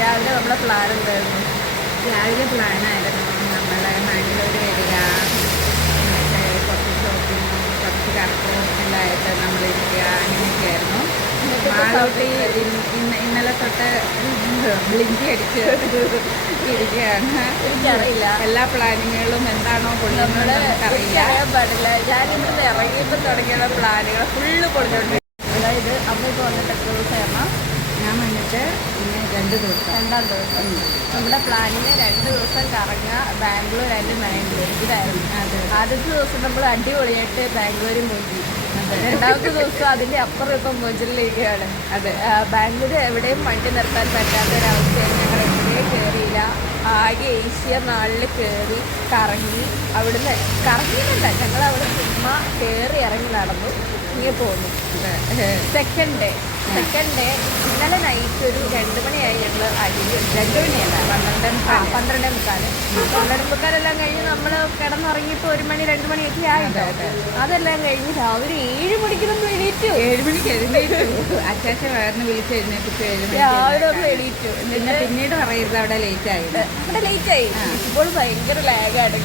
രാവിലെ നമ്മളെ പ്ലാൻ എന്തായിരുന്നു? രാവിലെ പ്ലാനായിരുന്നു നമ്മൾ മാംഗ്ലൂർ വരിക, എന്നിട്ട് കുറച്ച് ഷോപ്പിങ്ങും കുറച്ച് കറക്കവും എല്ലാം ആയിട്ട് നമ്മളിരിക്കുക, അങ്ങനെയൊക്കെയായിരുന്നു. മാളൂട്ടി ഇന്നലെ തൊട്ട് ബ്ലിങ്കി അടിച്ച് ഇരിക്കുകയാണ്. എനിക്കറിയില്ല എല്ലാ പ്ലാനിങ്ങുകളും എന്താണോ കൊള്ളുന്നത് നമുക്കറിയില്ല. അറിയാൻ പാടില്ല. ഞാനിവിടുന്ന് ഇറങ്ങിയപ്പോൾ തുടങ്ങിയുള്ള പ്ലാനുകൾ ഫുള്ള് പൊളിഞ്ഞോണ്ട്. അതായത് അമ്മ ഇപ്പോൾ വന്നിട്ട് എത്ര ദിവസമായിരുന്നു? ഞാൻ വന്നിട്ട് പിന്നെ 2 ദിവസം, 2-ാം ദിവസം. നമ്മുടെ പ്ലാനിങ് 2 ദിവസം കറങ്ങുക, ബാംഗ്ലൂർ ആൻഡ് മാംഗ്ലൂർ ഇതായിരുന്നു. ആദ്യത്തെ ദിവസം നമ്മൾ അടിപൊളിയായിട്ട് ബാംഗ്ലൂരിൽ മൂഞ്ചി. 2ാമത്തെ ദിവസം അതിൻ്റെ അപ്പുറം ഇപ്പം മൂഞ്ചലിരിക്കുകയാണ്. ബാംഗ്ലൂർ എവിടെയും വണ്ടി നിർത്താൻ പറ്റാത്തൊരവസ്ഥയാണ്. ഞങ്ങൾ എവിടെയും കയറിയില്ല. ആകെ ഏഷ്യ നാളിൽ കയറി കറങ്ങി. അവിടുന്ന് കറങ്ങിയില്ല, ഞങ്ങൾ അവിടെ ചുമ്മാ കയറി ഇറങ്ങി നടന്നു ഇങ്ങനെ പോന്നു. സെക്കൻഡ് ഡേ ഇന്നലെ നൈറ്റ് ഒരു 2 മണിയായി ഞങ്ങൾ അടിയിൽ. 2 മണിയല്ല, 12:45 കഴിഞ്ഞ് നമ്മൾ കിടന്നുറങ്ങിയപ്പോൾ 1 മണി 2 മണിയൊക്കെ ആയിട്ടോ. അതെല്ലാം കഴിഞ്ഞ് രാവിലെ 7 മണിക്ക് നമ്മൾ എണീറ്റു. 7 മണിക്ക് എഴുന്നേറ്റു. അച്ചാച്ച വേറെ വിളിച്ച് എഴുന്നേപ്പിച്ചു. 7 മണിക്ക് രാവിലെ നമ്മൾ എണീറ്റു. പിന്നീട് പറയരുത് അവിടെ ലേറ്റ് ആയത്. അവിടെ ലേറ്റ് ആയി. ഇപ്പോൾ ഭയങ്കര ലാഗാണ്.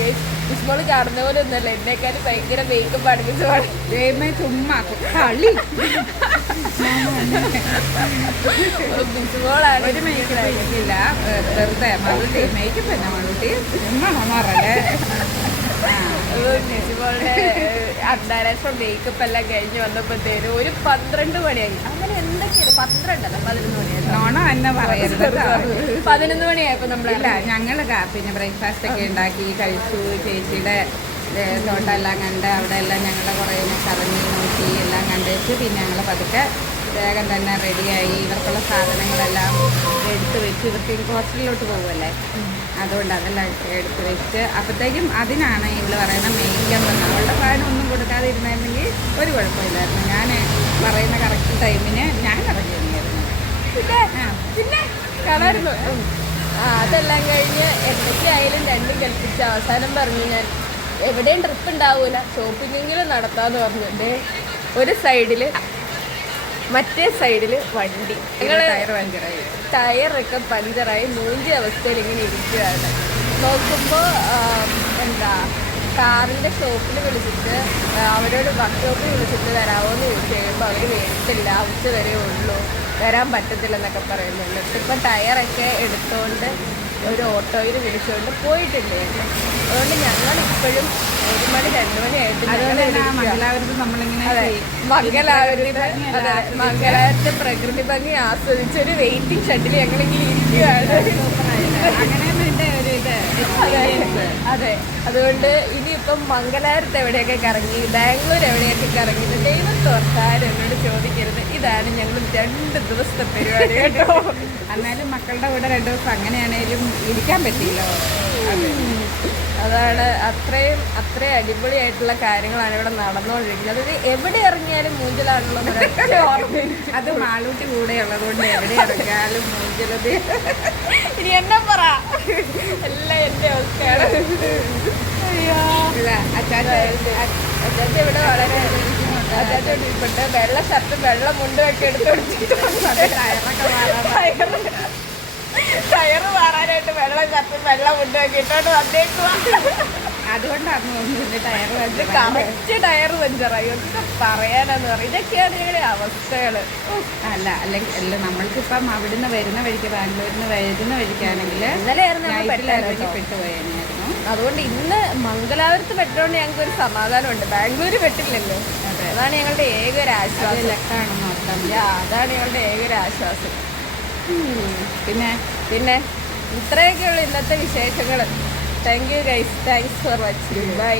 ഇപ്പോൾ കാണുന്ന പോലെ ഒന്നല്ല, എന്നെക്കാളും ഭയങ്കര മേക്കപ്പ് അടുപ്പിച്ച് ദൈവമേ ചുമ്മാ കളി. ബിസുമോളാണ്. ഒരു മേക്കപ്പ് കഴിക്കില്ല, വെറുതെ മകളുടെ മേക്കപ്പ് തന്നെ മകളുടെ മാറല്ലേ. ബിസുമോളുടെ അന്താരാഷ്ട്ര മേക്കപ്പ് എല്ലാം കഴിഞ്ഞ് വന്നപ്പോഴത്തേനും ഒരു 12 മണിയായി. അങ്ങനെ എന്തൊക്കെയാണ് 12 അല്ല 11 മണിയായി. നോണ തന്നെ പറയരുത്. 11 മണിയായപ്പോൾ നമ്മളില്ല, ഞങ്ങൾ പിന്നെ ബ്രേക്ക്ഫാസ്റ്റ് ഒക്കെ ഉണ്ടാക്കി കഴിച്ചു. ചേച്ചിയുടെ തോട്ടമെല്ലാം കണ്ട് അവിടെ എല്ലാം ഞങ്ങൾ കുറേ കറങ്ങി നോക്കി എല്ലാം കണ്ടിട്ട് പിന്നെ ഞങ്ങൾ പതുക്കെ വേഗം തന്നെ റെഡിയായി. ഇവർക്കുള്ള സാധനങ്ങളെല്ലാം എടുത്ത് വെച്ച്, ഇവർക്ക് ഹോസ്റ്റലിലോട്ട് പോകുമല്ലേ, അതുകൊണ്ട് അതെല്ലാം എടുത്ത് വെച്ച് അപ്പോഴത്തേക്കും അതിനാണ് ഇവള് പറയുന്ന മേക്കപ്പ് എന്ന്. അവളുടെ സാധനം ഒന്നും കൊടുക്കാതിരുന്നായിരുന്നെങ്കിൽ ഒരു കുഴപ്പമില്ലായിരുന്നു. ഞാൻ പറയുന്ന കറക്റ്റ് ടൈമിന് ഞാൻ ഇറങ്ങിയായിരുന്നു. പിന്നെ കാണായിരുന്നു. അതെല്ലാം കഴിഞ്ഞ് എന്തൊക്കെയായാലും 2 കൽപ്പിച്ച് അവസാനം പറഞ്ഞു ഞാൻ എവിടെയും ട്രിപ്പ് ഉണ്ടാവൂല, ഷോപ്പിങ്ങെങ്കിലും നടത്താമെന്ന് പറഞ്ഞിട്ട് ഒരു സൈഡിൽ മറ്റേ സൈഡിൽ വണ്ടി. ടയറൊക്കെ പഞ്ചറായി മൂഞ്ചിയ അവസ്ഥയിൽ ഇങ്ങനെ ഇരിക്കുകയാണ്. നോക്കുമ്പോൾ കാറിൻ്റെ ഷോപ്പിൽ വിളിച്ചിട്ട് അവരോട് വർക്ക്ഷോപ്പിൽ വിളിച്ചിട്ട് വരാമോ എന്ന് ചോദിച്ചു കഴിയുമ്പോൾ അവർ വരത്തില്ല, ഉച്ച വരെ ഉള്ളൂ, വരാൻ പറ്റത്തില്ലെന്നൊക്കെ പറയുന്നുണ്ട്. ഇപ്പം ടയറൊക്കെ എടുത്തുകൊണ്ട് ഒരു ഓട്ടോയിൽ വിളിച്ചുകൊണ്ട് പോയിട്ടുണ്ട്. അതുകൊണ്ട് ഞങ്ങളിപ്പോഴും 1 മണി 2 മണിയായിട്ട് മംഗലാപുരത്തെ പ്രകൃതി ഭംഗി ആസ്വദിച്ചൊരു വെയിറ്റിംഗ് ഷെഡിൽ ഞങ്ങളിങ്ങനെ ഇരിക്കുകയാണ്. അതെ, അതുകൊണ്ട് ഇനിയിപ്പം മംഗലാപുരത്ത് എവിടെയൊക്കെ കറങ്ങി, ബാംഗ്ലൂർ എവിടെയൊക്കെ കറങ്ങി, ദൈവം തോർത്താരും എന്നോട് ചോദിക്കരുത്. ഇതാണ് ഞങ്ങൾ 2 ദിവസത്തെ പരിപാടി കേട്ടോ. എന്നാലും മക്കളുടെ കൂടെ 2 ദിവസം അങ്ങനെയാണേലും ഇരിക്കാൻ പറ്റിയില്ലോ. അതാണ് അത്രയും അടിപൊളിയായിട്ടുള്ള കാര്യങ്ങളാണ് ഇവിടെ നടന്നുകൊണ്ടിരിക്കുന്നത്. അതായത് എവിടെ ഇറങ്ങിയാലും മൂഞ്ചലാണുള്ളത്. അത് മാളൂട്ടി കൂടെ ഉള്ളതുകൊണ്ട് എവിടെ ഇറങ്ങിയാലും മൂഞ്ചലത്. ഇനി എന്നെ പറ, എല്ലാം എൻ്റെ അവസ്ഥയാണ്. അച്ചാച്ച ഇവിടെ വളരെ അച്ചാച്ച വെള്ള ഷർട്ടും വെള്ള മുണ്ടും ഒക്കെ എടുത്ത് കൊടുത്തിട്ടുണ്ട്. ടയറ് മാറാനായിട്ട് വെള്ള ഷർട്ടും വെള്ള മുണ്ടും ഒക്കെ ഇട്ടോണ്ട് വന്നേക്കുക. അതുകൊണ്ടാണ് കറക്റ്റ് ടയർ പഞ്ചറായി. ഒന്ന് പറയാനാന്ന് പറയും. ഇതൊക്കെയാണ് ഞങ്ങളുടെ അവസ്ഥകൾ. അല്ലെങ്കിൽ നമ്മൾക്കിപ്പം അവിടുന്ന് വരുന്ന വഴിക്ക്, ബാംഗ്ലൂരിന് വരുന്ന വഴിക്കാണെങ്കിൽ ഇന്നലെയായിരുന്നു പെട്ടുപോയായിരുന്നു. അതുകൊണ്ട് ഇന്ന് മംഗലാപുരത്ത് പെട്ടോണ്ട് ഞങ്ങൾക്ക് ഒരു സമാധാനമുണ്ട്. ബാംഗ്ലൂർ പെട്ടില്ലല്ലോ. അതാണ് ഞങ്ങളുടെ ഏക ഒരു ആശ്വാസം. ലക്കാണെന്ന് ഓർക്കാൻ. അതാണ് ഞങ്ങളുടെ ഏക ഒരു ആശ്വാസം. പിന്നെ ഇത്രയൊക്കെയുള്ള ഇന്നത്തെ വിശേഷങ്ങൾ. Thank you guys. Thanks for watching. By.